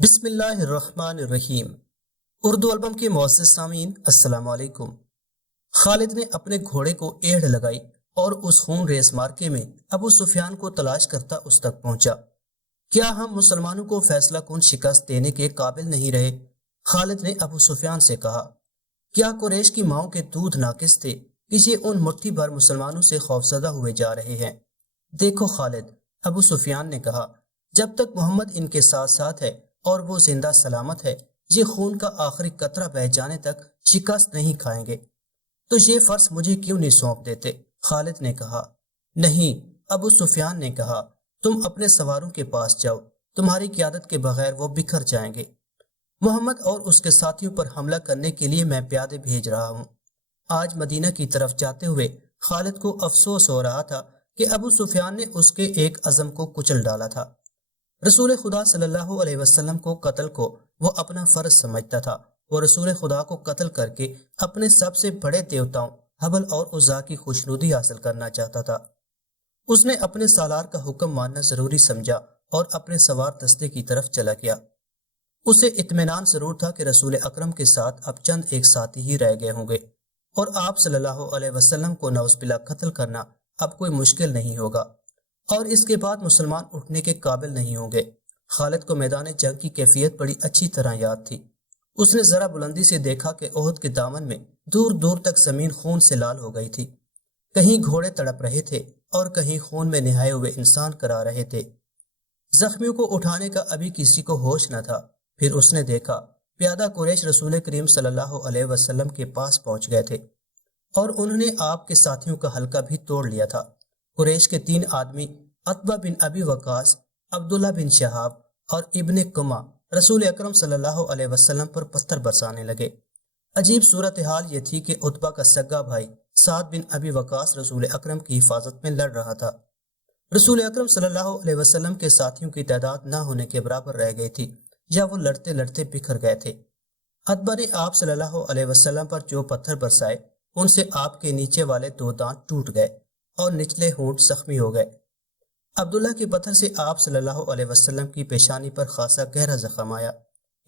بسم اللہ الرحمن الرحیم۔ اردو البم کے معزز سامعین السلام علیکم۔ خالد نے اپنے گھوڑے کو ایڑھ لگائی اور اس خون ریس مارکے میں ابو سفیان کو تلاش کرتا اس تک پہنچا۔ کیا ہم مسلمانوں کو فیصلہ کن شکست دینے کے قابل نہیں رہے؟ خالد نے ابو سفیان سے کہا۔ کیا قریش کی ماؤں کے دودھ ناقص تھے کہ یہ ان مٹھی بھر مسلمانوں سے خوفزدہ ہوئے جا رہے ہیں؟ دیکھو خالد، ابو سفیان نے کہا، جب تک محمد ان کے ساتھ ساتھ ہے اور وہ زندہ سلامت ہے، یہ خون کا آخری قطرہ بہہ جانے تک شکست نہیں کھائیں گے۔ تو یہ فرض مجھے کیوں نہیں سونپ دیتے؟ خالد نے کہا۔ نہیں، ابو سفیان نے کہا، تم اپنے سواروں کے پاس جاؤ، تمہاری قیادت کے بغیر وہ بکھر جائیں گے۔ محمد اور اس کے ساتھیوں پر حملہ کرنے کے لیے میں پیادے بھیج رہا ہوں۔ آج مدینہ کی طرف جاتے ہوئے خالد کو افسوس ہو رہا تھا کہ ابو سفیان نے اس کے ایک عزم کو کچل ڈالا تھا۔ رسول خدا صلی اللہ علیہ وسلم کو قتل کو وہ اپنا فرض سمجھتا تھا۔ وہ رسول خدا کو قتل کر کے اپنے سب سے بڑے دیوتاؤں حبل اور عزا کی خوشنودی حاصل کرنا چاہتا تھا۔ اس نے اپنے سالار کا حکم ماننا ضروری سمجھا اور اپنے سوار دستے کی طرف چلا گیا۔ اسے اطمینان ضرور تھا کہ رسول اکرم کے ساتھ اب چند ایک ساتھی ہی رہ گئے ہوں گے اور آپ صلی اللہ علیہ وسلم کو نعوذ باللہ قتل کرنا اب کوئی مشکل نہیں ہوگا، اور اس کے بعد مسلمان اٹھنے کے قابل نہیں ہوں گے۔ خالد کو میدان جنگ کی کیفیت بڑی اچھی طرح یاد تھی۔ اس نے ذرا بلندی سے دیکھا کہ احد کے دامن میں دور دور تک زمین خون سے لال ہو گئی تھی۔ کہیں گھوڑے تڑپ رہے تھے اور کہیں خون میں نہائے ہوئے انسان کرا رہے تھے۔ زخمیوں کو اٹھانے کا ابھی کسی کو ہوش نہ تھا۔ پھر اس نے دیکھا پیادہ قریش رسول کریم صلی اللہ علیہ وسلم کے پاس پہنچ گئے تھے اور انہوں نے آپ کے ساتھیوں کا حلقہ بھی توڑ لیا تھا۔ قریش کے 3 آدمی عتبہ بن ابی وقاص، عبداللہ بن شہاب اور ابن کما رسول اکرم صلی اللہ علیہ وسلم پر پتھر برسانے لگے۔ عجیب صورتحال یہ تھی کہ عتبہ کا سگا بھائی سعد بن ابی وقاص رسول اکرم کی حفاظت میں لڑ رہا تھا۔ رسول اکرم صلی اللہ علیہ وسلم کے ساتھیوں کی تعداد نہ ہونے کے برابر رہ گئی تھی، یا وہ لڑتے لڑتے بکھر گئے تھے۔ عتبہ نے آپ صلی اللہ علیہ وسلم پر جو پتھر برسائے ان سے آپ کے نیچے والے 2 دانت ٹوٹ گئے اور نچلے ہونٹ زخمی ہو گئے۔ عبداللہ کے پتھر سے آپ صلی اللہ علیہ وسلم کی پیشانی پر خاصا گہرا زخم آیا۔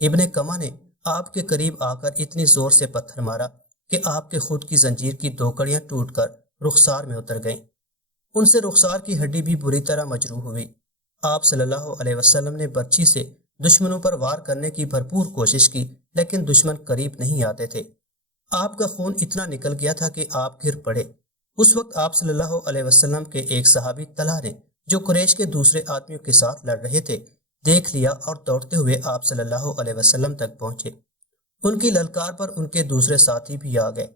ابن کما نے آپ کے قریب آ کر اتنی زور سے پتھر مارا کہ آپ کے خود کی زنجیر کی 2 کڑیاں ٹوٹ کر رخسار میں اتر گئیں۔ ان سے رخسار کی ہڈی بھی بری طرح مجروح ہوئی۔ آپ صلی اللہ علیہ وسلم نے برچھی سے دشمنوں پر وار کرنے کی بھرپور کوشش کی، لیکن دشمن قریب نہیں آتے تھے۔ آپ کا خون اتنا نکل گیا تھا کہ آپ گر پڑے۔ اس وقت آپ صلی اللہ علیہ وسلم کے ایک صحابی طلحہ نے، جو قریش کے دوسرے آدمیوں کے ساتھ لڑ رہے تھے، دیکھ لیا اور دوڑتے ہوئے آپ صلی اللہ علیہ وسلم تک پہنچے۔ ان کی للکار پر ان کے دوسرے ساتھی بھی آ گئے۔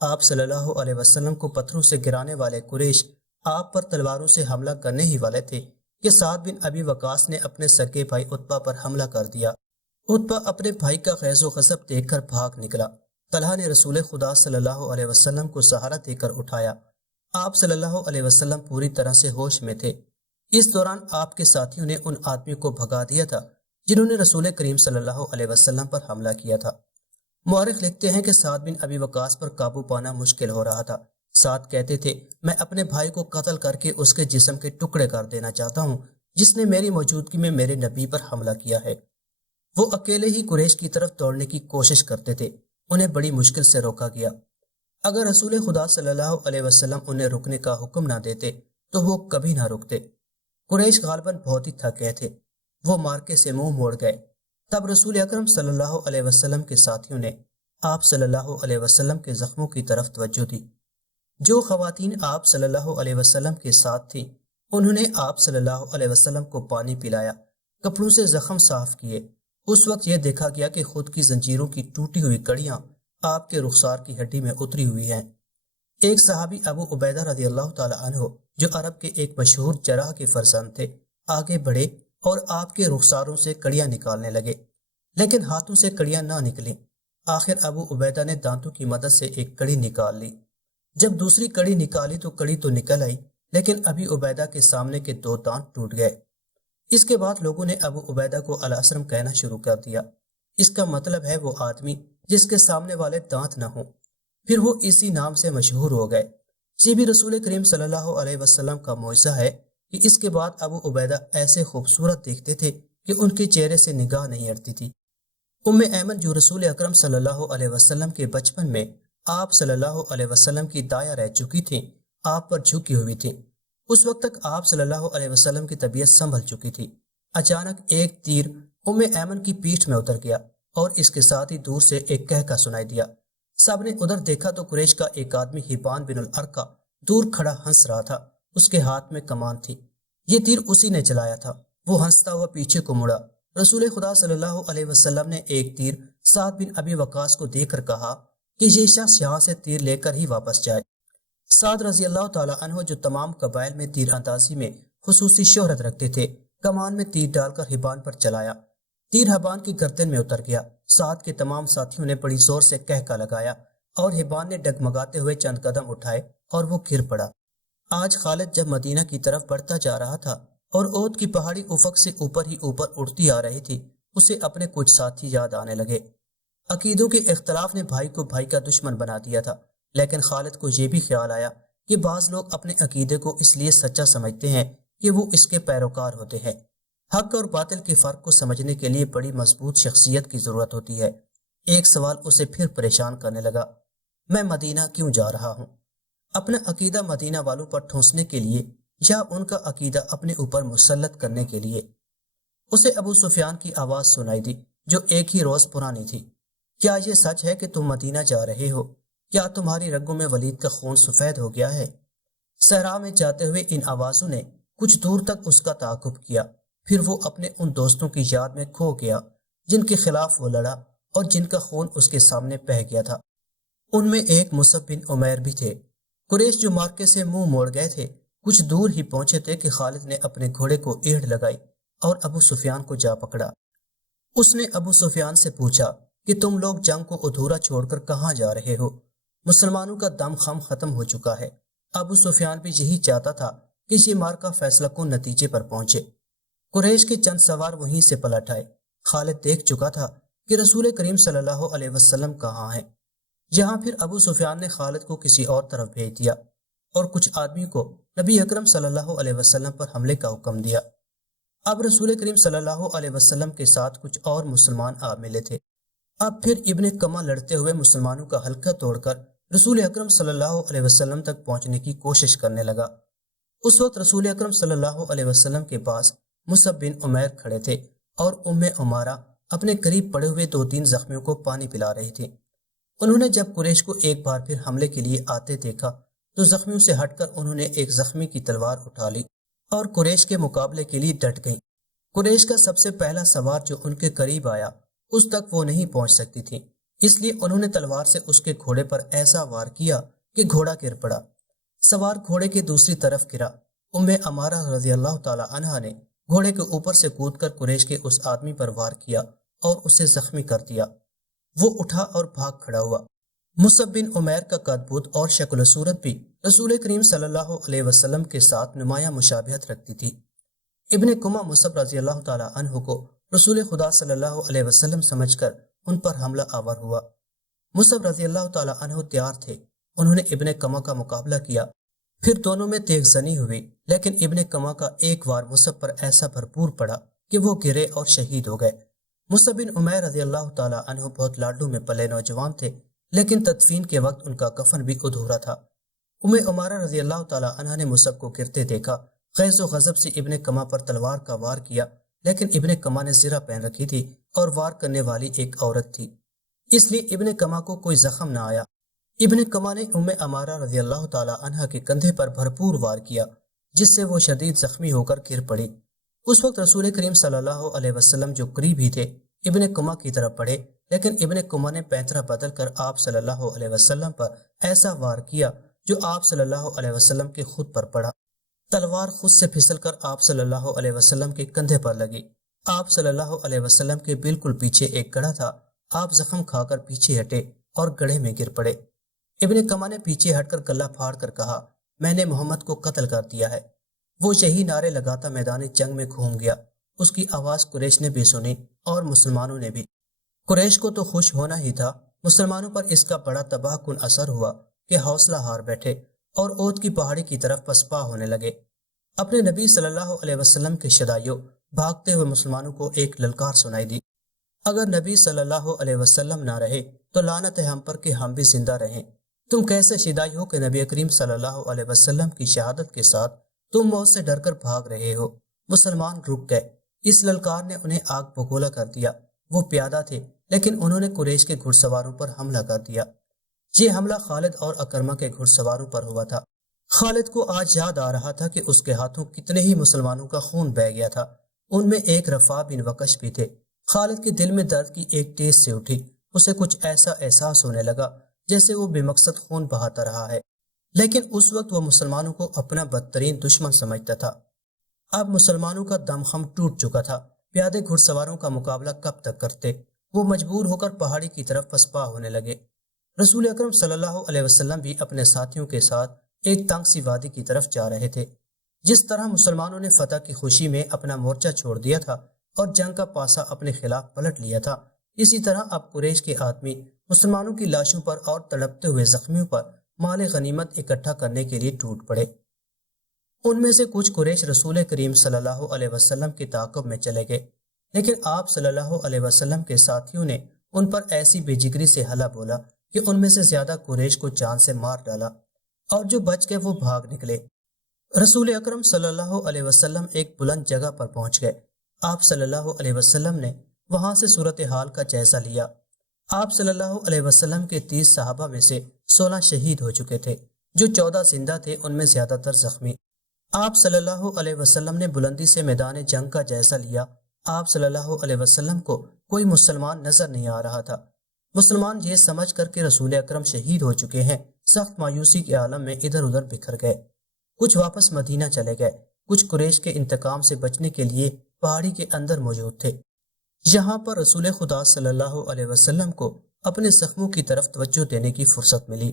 آپ صلی اللہ علیہ وسلم کو پتھروں سے گرانے والے قریش آپ پر تلواروں سے حملہ کرنے ہی والے تھے کہ سعد بن ابی وقاص نے اپنے سگے بھائی عتبہ پر حملہ کر دیا۔ عتبہ اپنے بھائی کا غیظ و غضب دیکھ کر بھاگ نکلا۔ طلحہ نے رسول خدا صلی اللہ علیہ وسلم کو سہارا دے کر اٹھایا۔ آپ صلی اللہ علیہ وسلم پوری طرح سے ہوش میں تھے۔ اس دوران آپ کے ساتھیوں نے ان آدمیوں کو بھگا دیا تھا جنہوں نے رسول کریم صلی اللہ علیہ وسلم پر حملہ کیا تھا۔ مورخ لکھتے ہیں کہ سعد بن ابی وقاص پر قابو پانا مشکل ہو رہا تھا۔ سعد کہتے تھے، میں اپنے بھائی کو قتل کر کے اس کے جسم کے ٹکڑے کر دینا چاہتا ہوں جس نے میری موجودگی میں میرے نبی پر حملہ کیا ہے۔ وہ اکیلے ہی قریش کی طرف دوڑنے کی کوشش کرتے تھے۔ انہیں بڑی مشکل سے روکا گیا۔ اگر رسول خدا صلی اللہ علیہ وسلم انہیں رکنے کا حکم نہ دیتے تو وہ کبھی نہ رکتے۔ قریش غالباً بہت ہی تھک گئے تھے۔ وہ مارکے سے منہ موڑ گئے۔ تب رسول اکرم صلی اللہ علیہ وسلم کے ساتھیوں نے آپ صلی اللہ علیہ وسلم کے زخموں کی طرف توجہ دی۔ جو خواتین آپ صلی اللہ علیہ وسلم کے ساتھ تھیں انہوں نے آپ صلی اللہ علیہ وسلم کو پانی پلایا، کپڑوں سے زخم صاف کیے۔ اس وقت یہ دیکھا گیا کہ خود کی زنجیروں کی ٹوٹی ہوئی کڑیاں آپ کے رخسار کی ہڈی میں اتری ہوئی ہیں۔ ایک صحابی ابو عبیدہ رضی اللہ تعالی عنہ، جو عرب کے ایک مشہور جراح کے فرزند تھے، آگے بڑھے اور آپ کے رخساروں سے کڑیاں نکالنے لگے، لیکن ہاتھوں سے کڑیاں نہ نکلیں۔ آخر ابو عبیدہ نے دانتوں کی مدد سے ایک کڑی نکال لی۔ جب دوسری کڑی نکالی تو کڑی تو نکل آئی، لیکن ابی عبیدہ کے سامنے کے 2 دانت ٹوٹ گئے۔ اس کے بعد لوگوں نے ابو عبیدہ کو الاسرم کہنا شروع کر دیا۔ اس کا مطلب ہے وہ آدمی جس کے سامنے والے دانت نہ ہوں۔ پھر وہ اسی نام سے مشہور ہو گئے۔ یہ بھی رسول کریم صلی اللہ علیہ وسلم کا معجزہ ہے کہ اس کے بعد ابو عبیدہ ایسے خوبصورت دیکھتے تھے کہ ان کے چہرے سے نگاہ نہیں ہٹتی تھی۔ ایمن جو رسول اکرم صلی اللہ علیہ وسلم کے بچپن میں آپ صلی اللہ علیہ وسلم کی دایا رہ چکی تھیں، آپ پر جھکی ہوئی تھی۔ اس وقت تک آپ صلی اللہ علیہ وسلم کی طبیعت سنبھل چکی تھی۔ اچانک ایک تیر ایمن کی پیٹھ میں اتر گیا اور اس کے ساتھ ہی دور سے ایک کہکا سنائی دیا۔ سب نے ادھر دیکھا تو قریش کا ایک آدمی حبان بن الارقہ دور کھڑا ہنس رہا تھا۔ اس کے ہاتھ میں کمان تھی۔ یہ تیر اسی نے چلایا تھا۔ وہ ہنستا ہوا پیچھے کو مڑا۔ رسول خدا صلی اللہ علیہ وسلم نے ایک تیر سعد بن ابی وقاص کو دے کر کہا کہ یہ شخص یہاں سے تیر لے کر ہی واپس جائے۔ سعد رضی اللہ تعالی عنہ جو تمام قبائل میں تیر اندازی میں خصوصی شہرت رکھتے تھے، کمان میں تیر ڈال کر حبان پر چلایا۔ تیر حبان کی گردن میں اتر گیا۔ سعد کے تمام ساتھیوں نے بڑی زور سے کہکا لگایا اور حبان نے ڈگمگاتے ہوئے چند قدم اٹھائے اور وہ گر پڑا۔ آج خالد جب مدینہ کی طرف بڑھتا جا رہا تھا اور اود کی پہاڑی افق سے اوپر ہی اوپر اڑتی آ رہی تھی، اسے اپنے کچھ ساتھی یاد آنے لگے۔ عقیدوں کے اختلاف نے بھائی کو بھائی کا دشمن بنا دیا تھا، لیکن خالد کو یہ بھی خیال آیا کہ بعض لوگ اپنے عقیدے کو اس لیے سچا سمجھتے ہیں کہ وہ اس کے پیروکار ہوتے ہیں۔ حق اور باطل کے فرق کو سمجھنے کے لیے بڑی مضبوط شخصیت کی ضرورت ہوتی ہے۔ ایک سوال اسے پھر پریشان کرنے لگا، میں مدینہ کیوں جا رہا ہوں؟ اپنا عقیدہ مدینہ والوں پر ٹھونسنے کے لیے یا ان کا عقیدہ اپنے اوپر مسلط کرنے کے لیے؟ اسے ابو سفیان کی آواز سنائی دی جو ایک ہی روز پرانی تھی۔ کیا یہ سچ ہے کہ تم مدینہ جا رہے ہو؟ کیا تمہاری رگوں میں ولید کا خون سفید ہو گیا ہے؟ صحرا میں جاتے ہوئے ان آوازوں نے کچھ دور تک اس کا تعاقب کیا، پھر وہ اپنے ان دوستوں کی یاد میں کھو گیا جن کے خلاف وہ لڑا اور جن کا خون اس کے سامنے بہہ گیا تھا۔ ان میں ایک مصعب بن عمیر بھی تھے۔ قریش جو مارکے سے منہ موڑ گئے تھے کچھ دور ہی پہنچے تھے کہ خالد نے اپنے گھوڑے کو ایڑھ لگائی اور ابو سفیان کو جا پکڑا۔ اس نے ابو سفیان سے پوچھا کہ تم لوگ جنگ کو ادھورا چھوڑ کر کہاں جا رہے ہو؟ مسلمانوں کا دم خم ختم ہو چکا ہے۔ ابو سفیان بھی یہی چاہتا تھا کہ یہ مارکا فیصلہ کن نتیجے پر پہنچے۔ قریش کے چند سوار وہیں سے پلٹ آئے۔ خالد دیکھ چکا تھا کہ رسول کریم صلی اللہ علیہ وسلم کہاں ہیں۔ یہاں پھر ابو سفیان نے خالد کو کسی اور طرف بھیج دیا اور کچھ آدمی کو نبی اکرم صلی اللہ علیہ وسلم پر حملے کا حکم دیا۔ اب رسول کریم صلی اللہ علیہ وسلم کے ساتھ کچھ اور مسلمان آ ملے تھے۔ اب پھر ابن کما لڑتے ہوئے مسلمانوں کا حلقہ توڑ کر رسول اکرم صلی اللہ علیہ وسلم تک پہنچنے کی کوشش کرنے لگا۔ اس وقت رسول اکرم صلی اللہ علیہ وسلم کے پاس مصعب بن عمیر کھڑے تھے اور عمارہ اپنے قریب پڑے ہوئے 2-3 زخمیوں کو پانی پلا رہی تھی۔ انہوں نے جب قریش کو ایک بار پھر حملے کے لیے آتے دیکھا تو زخمیوں سے ہٹ کر انہوں نے ایک زخمی کی تلوار اٹھا لی اور قریش کے مقابلے کے لیے ڈٹ گئیں۔ قریش کا سب سے پہلا سوار جو ان کے قریب آیا اس تک وہ نہیں پہنچ سکتی تھی، اس لیے انہوں نے تلوار سے اس کے گھوڑے پر ایسا وار کیا کہ گھوڑا گر پڑا۔ سوار گھوڑے کے دوسری طرف گرا۔ عمارہ رضی اللہ تعالی عنہا نے گھوڑے کے اوپر سے کود کر قریش کے اس آدمی پر وار کیا اور اسے زخمی کر دیا۔ وہ اٹھا اور بھاگ کھڑا ہوا۔ مصعب بن عمیر کا قد بود اور شکل و صورت بھی رسول کریم صلی اللہ علیہ وسلم کے ساتھ نمایاں مشابہت رکھتی تھی۔ ابن کما مصعب رضی اللہ تعالی عنہ کو رسول خدا صلی اللہ علیہ وسلم سمجھ کر ان پر حملہ آور ہوا۔ مصعب رضی اللہ تعالی عنہ تیار تھے۔ انہوں نے ابن کما کا مقابلہ کیا، پھر دونوں میں تیغ زنی ہوئی، لیکن ابن کما کا ایک وار مصعب پر ایسا بھرپور پڑا کہ وہ گرے اور شہید ہو گئے۔ مصعب بن عمیر رضی اللہ تعالی عنہ بہت لاڈلوں میں پلے نوجوان تھے، لیکن تدفین کے وقت ان کا کفن بھی ادھورا تھا۔ عمارہ رضی اللہ تعالی عنہ نے مصعب کو گرتے دیکھا، غیظ و غضب سے ابن کما پر تلوار کا وار کیا، لیکن ابن کما نے زرہ پہن رکھی تھی اور وار کرنے والی ایک عورت تھی، اس لیے ابن کما کو کوئی زخم نہ آیا۔ ابن کما نے عمارہ رضی اللہ تعالی عنہ کے کندھے پر بھرپور وار کیا، جس سے وہ شدید زخمی ہو کر گر پڑی۔ اس وقت رسول کریم صلی اللہ علیہ وسلم جو قریب ہی تھے ابن کما کی طرف بڑھے، لیکن ابن کما نے پینترا بدل کر آپ صلی اللہ علیہ وسلم پر ایسا وار کیا جو آپ صلی اللہ علیہ وسلم کے خود پر پڑا۔ تلوار خود سے پھسل کر آپ صلی اللہ علیہ وسلم کے کندھے پر لگی۔ آپ صلی اللہ علیہ وسلم کے بالکل پیچھے ایک گڑھا تھا۔ آپ زخم کھا کر پیچھے ہٹے اور گڑھے میں گر پڑے۔ ابن کما نے پیچھے ہٹ کر گلہ پھاڑ کر کہا، میں نے محمد کو قتل کر دیا ہے۔ وہ یہی نعرے لگاتا میدان جنگ میں گھوم گیا۔ اس کی آواز قریش نے بھی سنی اور مسلمانوں نے بھی۔ قریش کو تو خوش ہونا ہی تھا، مسلمانوں پر اس کا بڑا تباہ کن اثر ہوا کہ حوصلہ ہار بیٹھے اور اود کی پہاڑی کی طرف پسپا ہونے لگے۔ اپنے نبی صلی اللہ علیہ وسلم کے شدائیوں بھاگتے ہوئے مسلمانوں کو ایک للکار سنائی دی، اگر نبی صلی اللہ علیہ وسلم نہ رہے تو لعنت ہے ہم پر کہ ہم بھی زندہ رہیں۔ تم کیسے شدائی ہو کہ نبی کریم صلی اللہ علیہ وسلم کی شہادت کے ساتھ تم موت سے ڈر کر بھاگ رہے ہو۔ مسلمان رک گئے، اس للکار نے انہیں آگ بگولا کر دیا۔ وہ پیادہ تھے لیکن انہوں نے قریش کے گھڑ سواروں پر حملہ کر دیا۔ یہ حملہ خالد اور اکرمہ کے گھڑ سواروں پر ہوا تھا۔ خالد کو آج یاد آ رہا تھا کہ اس کے ہاتھوں کتنے ہی مسلمانوں کا خون بہہ گیا تھا۔ ان میں ایک رفاع بن وقش بھی تھے۔ خالد کے دل میں درد کی ایک ٹیس سے اٹھی۔ اسے کچھ ایسا احساس ہونے لگا جیسے وہ بے مقصد خون بہاتا رہا ہے، لیکن اس وقت وہ مسلمانوں کو اپنا بدترین دشمن سمجھتا تھا۔ اب مسلمانوں کا دم خم ٹوٹ چکا تھا۔ پیادے گھڑ سواروں کا مقابلہ کب تک کرتے؟ وہ مجبور ہو کر پہاڑی کی طرف پسپا ہونے لگے۔ رسول اکرم صلی اللہ علیہ وسلم بھی اپنے ساتھیوں کے ساتھ ایک تنگ سی وادی کی طرف جا رہے تھے۔ جس طرح مسلمانوں نے فتح کی خوشی میں اپنا مورچہ چھوڑ دیا تھا اور جنگ کا پاسا اپنے خلاف پلٹ لیا تھا، اسی طرح اب قریش کے آدمی مسلمانوں کی لاشوں پر اور تڑپتے ہوئے زخمیوں پر مال غنیمت اکٹھا کرنے کے لیے ٹوٹ پڑے۔ ان میں سے کچھ قریش رسول کریم صلی اللہ علیہ وسلم کے تعاقب میں چلے گئے، لیکن آپ صلی اللہ علیہ وسلم کے ساتھیوں نے ان پر ایسی بے جگری سے حلا بولا کہ ان میں سے زیادہ قریش کو جان سے مار ڈالا، اور جو بچ گئے وہ بھاگ نکلے۔ رسول اکرم صلی اللہ علیہ وسلم ایک بلند جگہ پر پہنچ گئے۔ آپ صلی اللہ علیہ وسلم نے وہاں سے صورتحال کا جائزہ لیا۔ آپ صلی اللہ علیہ وسلم کے 30 صحابہ میں سے 16 شہید ہو چکے تھے، جو 14 زندہ تھے، ان میں زیادہ تر زخمی۔ آپ صلی اللہ علیہ وسلم نے بلندی سے میدان جنگ کا جائزہ لیا۔ آپ صلی اللہ علیہ وسلم کو کوئی مسلمان نظر نہیں آ رہا تھا۔ مسلمان یہ سمجھ کر کہ رسول اکرم شہید ہو چکے ہیں، سخت مایوسی کے عالم میں ادھر ادھر بکھر گئے۔ کچھ واپس مدینہ چلے گئے، کچھ قریش کے انتقام سے بچنے کے لیے پہاڑی کے اندر موجود تھے۔ یہاں پر رسول خدا صلی اللہ علیہ وسلم کو اپنے زخموں کی طرف توجہ دینے کی فرصت ملی۔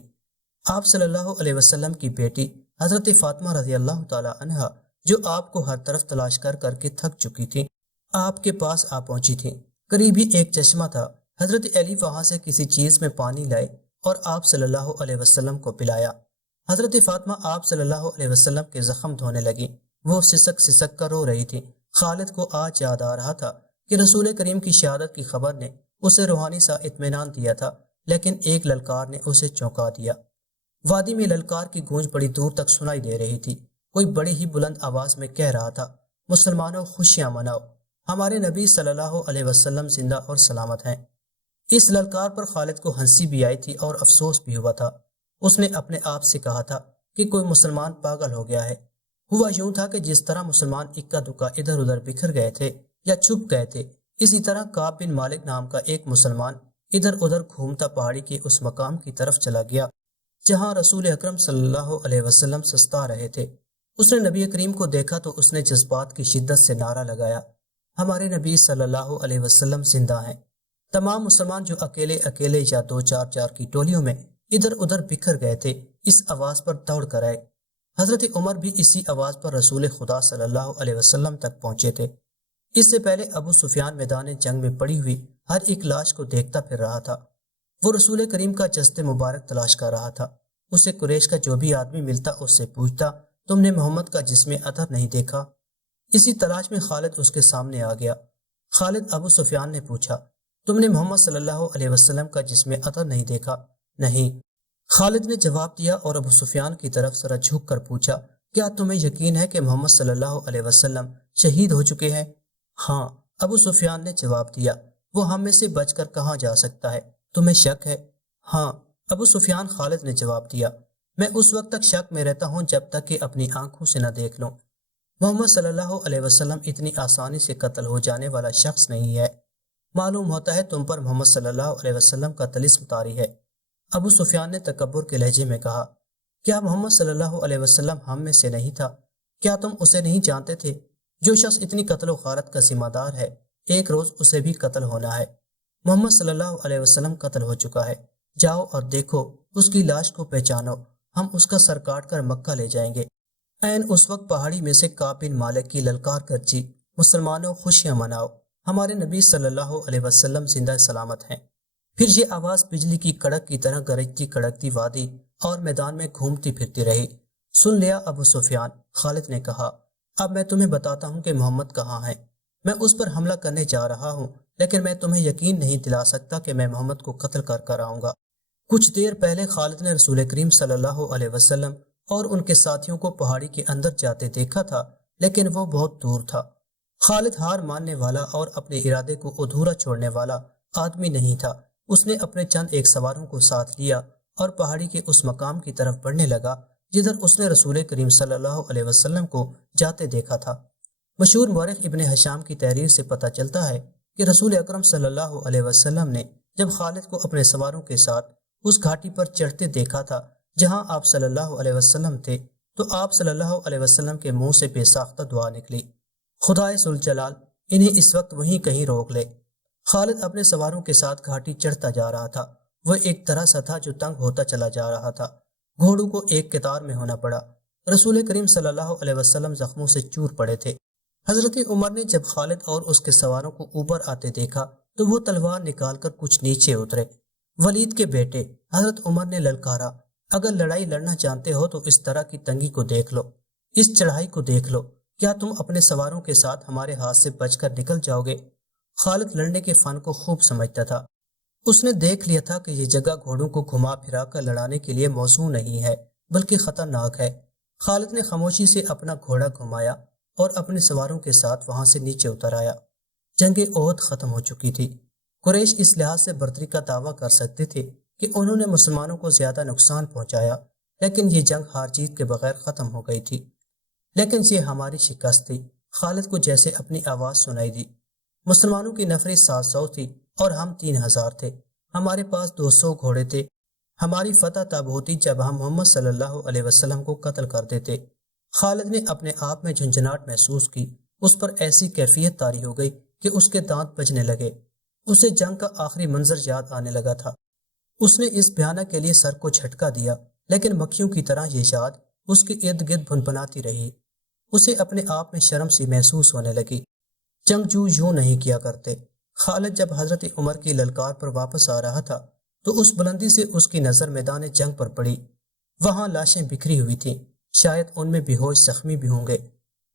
آپ صلی اللہ علیہ وسلم کی بیٹی حضرت فاطمہ رضی اللہ تعالی عنہا، جو آپ کو ہر طرف تلاش کر کر کے تھک چکی تھی، آپ کے پاس آ پہنچی تھی۔ قریب ہی ایک چشمہ تھا۔ حضرت علی وہاں سے کسی چیز میں پانی لائے اور آپ صلی اللہ علیہ وسلم کو پلایا۔ حضرت فاطمہ آپ صلی اللہ علیہ وسلم کے زخم دھونے لگی۔ وہ سسک سسک کر رو رہی تھی۔ خالد کو آج یاد آ رہا تھا کہ رسول کریم کی شہادت کی خبر نے اسے روحانی سا اطمینان دیا تھا، لیکن ایک للکار نے اسے چونکا دیا۔ وادی میں للکار کی گونج بڑی دور تک سنائی دے رہی تھی۔ کوئی بڑی ہی بلند آواز میں کہہ رہا تھا، مسلمانوں خوشیاں مناؤ، ہمارے نبی صلی اللہ علیہ وسلم زندہ اور سلامت ہیں۔ اس للکار پر خالد کو ہنسی بھی آئی تھی اور افسوس بھی ہوا تھا۔ اس نے اپنے آپ سے کہا تھا کہ کوئی مسلمان پاگل ہو گیا ہے۔ ہوا یوں تھا کہ جس طرح مسلمان اکا دکا ادھر ادھر بکھر گئے تھے یا چھپ گئے تھے، اسی طرح کعب بن مالک نام کا ایک مسلمان ادھر ادھر گھومتا پہاڑی کے اس مقام کی طرف چلا گیا جہاں رسول اکرم صلی اللہ علیہ وسلم سستا رہے تھے۔ اس نے نبی کریم کو دیکھا تو اس نے جذبات کی شدت سے نعرہ لگایا، ہمارے نبی صلی اللہ علیہ وسلم زندہ ہیں۔ تمام مسلمان جو اکیلے اکیلے یا 2-4 کی ٹولیوں میں ادھر ادھر بکھر گئے تھے، اس آواز پر دوڑ کر آئے۔ حضرت عمر بھی اسی آواز پر رسول خدا صلی اللہ علیہ وسلم تک پہنچے تھے۔ اس سے پہلے ابو سفیان میدان جنگ میں پڑی ہوئی ہر ایک لاش کو دیکھتا پھر رہا تھا۔ وہ رسول کریم کا جسد مبارک تلاش کر رہا تھا۔ اسے قریش کا جو بھی آدمی ملتا اس سے پوچھتا، تم نے محمد کا جسم اطہر نہیں دیکھا؟ اسی تلاش میں خالد اس کے سامنے آ گیا۔ خالد ابو سفیان نے پوچھا، تم نے محمد صلی اللہ علیہ وسلم کا جسم اطہر نہیں دیکھا؟ نہیں، خالد نے جواب دیا، اور ابو سفیان کی طرف ذرا جھک کر پوچھا، کیا تمہیں یقین ہے کہ محمد صلی اللہ علیہ وسلم شہید ہو چکے ہیں؟ ہاں، ابو سفیان نے جواب دیا۔ وہ ہم میں سے بچ کر کہاں جا سکتا ہے؟ تمہیں شک ہے؟ ہاں، ابو سفیان خالد نے جواب دیا، میں اس وقت تک شک میں رہتا ہوں جب تک کہ اپنی آنکھوں سے نہ دیکھ لوں۔ محمد صلی اللہ علیہ وسلم اتنی آسانی سے قتل ہو جانے والا شخص نہیں ہے۔ معلوم ہوتا ہے تم پر محمد صلی اللہ علیہ وسلم کا طلسم طاری ہے۔ ابو سفیان نے تکبر کے لہجے میں کہا، کیا محمد صلی اللہ علیہ وسلم ہم میں سے نہیں تھا؟ کیا تم اسے نہیں جانتے تھے؟ جو شخص اتنی قتل و غارت کا ذمہ دار ہے، ایک روز اسے بھی قتل ہونا ہے۔ محمد صلی اللہ علیہ وسلم قتل ہو چکا ہے، جاؤ اور دیکھو، اس کی لاش کو پہچانو، ہم اس کا سر کاٹ کر مکہ لے جائیں گے۔ عین اس وقت پہاڑی میں سے کعب بن مالک کی للکار گرجی، مسلمانوں خوشیاں مناؤ، ہمارے نبی صلی اللہ علیہ وسلم زندہ سلامت ہیں۔ پھر یہ آواز بجلی کی کڑک کی طرح گرجتی کڑکتی وادی اور میدان میں گھومتی پھرتی رہی۔ سن لیا ابو سفیان، خالد نے کہا، اب میں تمہیں بتاتا ہوں کہ محمد کہاں ہیں۔ میں اس پر حملہ کرنے جا رہا ہوں، لیکن میں تمہیں یقین نہیں دلا سکتا کہ میں محمد کو قتل کر آؤں گا۔ کچھ دیر پہلے خالد نے رسول کریم صلی اللہ علیہ وسلم اور ان کے ساتھیوں کو پہاڑی کے اندر جاتے دیکھا تھا، لیکن وہ بہت دور تھا۔ خالد ہار ماننے والا اور اپنے ارادے کو ادھورا چھوڑنے والا آدمی نہیں تھا۔ اس نے اپنے چند ایک سواروں کو ساتھ لیا اور پہاڑی کے اس مقام کی طرف بڑھنے لگا جدھر اس نے رسول کریم صلی اللہ علیہ وسلم کو جاتے دیکھا تھا۔ مشہور مورخ ابن ہشام کی تحریر سے پتہ چلتا ہے کہ رسول اکرم صلی اللہ علیہ وسلم نے جب خالد کو اپنے سواروں کے ساتھ اس گھاٹی پر چڑھتے دیکھا تھا جہاں آپ صلی اللہ علیہ وسلم تھے، تو آپ صلی اللہ علیہ وسلم کے منہ سے بے ساختہ دعا نکلی، خدائے ذوالجلال انہیں اس وقت وہیں کہیں روک لے۔ خالد اپنے سواروں کے ساتھ گھاٹی چڑھتا جا رہا تھا۔ وہ ایک طرح سا تھا جو تنگ ہوتا چلا جا رہا تھا۔ گھوڑوں کو ایک قطار میں ہونا پڑا۔ رسول کریم صلی اللہ علیہ وسلم زخموں سے چور پڑے تھے۔ حضرت عمر نے جب خالد اور اس کے سواروں کو اوپر آتے دیکھا تو وہ تلوار نکال کر کچھ نیچے اترے۔ ولید کے بیٹے حضرت عمر نے للکارا، اگر لڑائی لڑنا جانتے ہو تو اس طرح کی تنگی کو دیکھ لو، اس چڑھائی کو دیکھ لو، کیا تم اپنے سواروں کے ساتھ ہمارے ہاتھ سے بچ کر نکل جاؤ گے؟ خالد لڑنے کے فن کو خوب سمجھتا تھا۔ اس نے دیکھ لیا تھا کہ یہ جگہ گھوڑوں کو گھما پھرا کر لڑانے کے لیے موزوں نہیں ہے بلکہ خطرناک ہے۔ خالد نے خاموشی سے اپنا گھوڑا گھمایا اور اپنے سواروں کے ساتھ وہاں سے نیچے اتر آیا۔ جنگ احد ختم ہو چکی تھی۔ قریش اس لحاظ سے برتری کا دعویٰ کر سکتے تھے کہ انہوں نے مسلمانوں کو زیادہ نقصان پہنچایا، لیکن یہ جنگ ہار جیت کے بغیر ختم ہو گئی تھی۔ لیکن یہ ہماری شکست تھی۔ خالد کو جیسے اپنی آواز سنائی دی۔ مسلمانوں کی نفری 700 تھی اور ہم 3000 تھے۔ ہمارے پاس 200 گھوڑے تھے۔ ہماری فتح تب ہوتی جب ہم محمد صلی اللہ علیہ وسلم کو قتل کر دیتے۔ خالد نے اپنے آپ میں جھنجھناہٹ محسوس کی۔ اس پر ایسی کیفیت طاری ہو گئی کہ اس کے دانت بجنے لگے۔ اسے جنگ کا آخری منظر یاد آنے لگا تھا۔ اس نے اس بھیانک کے لیے سر کو جھٹکا دیا، لیکن مکھیوں کی طرح یہ یاد اس کے ارد گرد بھنبھناتی رہی۔ اسے اپنے آپ میں شرم سی محسوس ہونے لگی۔ جنگجو یوں نہیں کیا کرتے۔ خالد جب حضرت عمر کی للکار پر واپس آ رہا تھا تو اس بلندی سے اس کی نظر میدان جنگ پر پڑی۔ وہاں لاشیں بکھری ہوئی تھیں، شاید ان میں بے ہوش زخمی بھی ہوں گے۔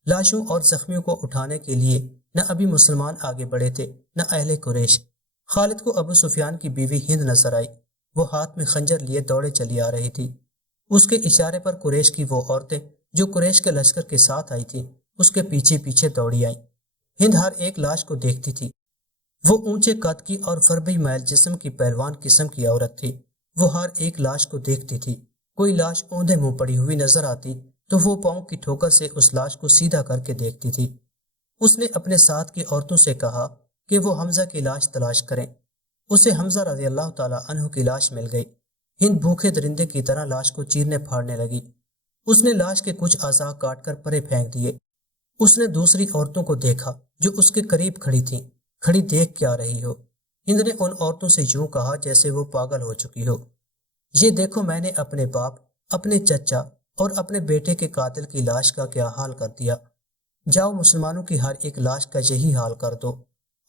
لاشوں اور زخمیوں کو اٹھانے کے لیے نہ ابھی مسلمان آگے بڑھے تھے نہ اہل قریش۔ خالد کو ابو سفیان کی بیوی ہند نظر آئی۔ وہ ہاتھ میں خنجر لیے دوڑے چلی آ رہی تھی۔ اس کے اشارے پر قریش کی وہ عورتیں جو قریش کے لشکر کے ساتھ آئی تھیں اس کے پیچھے پیچھے دوڑی آئیں۔ ہند ہر ایک لاش کو دیکھتی تھی۔ وہ اونچے قد کی اور فربی میل جسم کی پہلوان قسم کی عورت تھی۔ وہ ہر ایک لاش کو دیکھتی تھی۔ کوئی لاش اوندھے منہ پڑی ہوئی نظر آتی تو وہ پاؤں کی ٹھوکر سے اس لاش کو سیدھا کر کے دیکھتی تھی۔ اس نے اپنے ساتھ کی عورتوں سے کہا کہ وہ حمزہ کی لاش تلاش کریں۔ اسے حمزہ رضی اللہ تعالی عنہ کی لاش مل گئی۔ ہند بھوکے درندے کی طرح لاش کو چیرنے پھاڑنے لگی۔ اس نے لاش کے کچھ اعضاء کاٹ کر پرے پھینک دیے۔ اس نے دوسری عورتوں کو دیکھا جو اس کے قریب کھڑی تھیں۔ کھڑی دیکھ کیا رہی ہو؟ ہند نے ان عورتوں سے یوں کہا جیسے وہ پاگل ہو چکی ہو۔ یہ دیکھو میں نے اپنے باپ، اپنے چچا اور اپنے بیٹے کے قاتل کی لاش کا کیا حال کر دیا۔ جاؤ مسلمانوں کی ہر ایک لاش کا یہی حال کر دو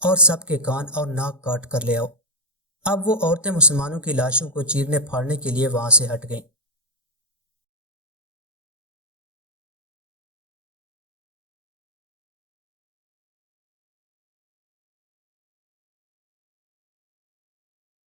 اور سب کے کان اور ناک کاٹ کر لے آؤ۔ اب وہ عورتیں مسلمانوں کی لاشوں کو چیرنے پھاڑنے کے لیے وہاں سے ہٹ گئیں۔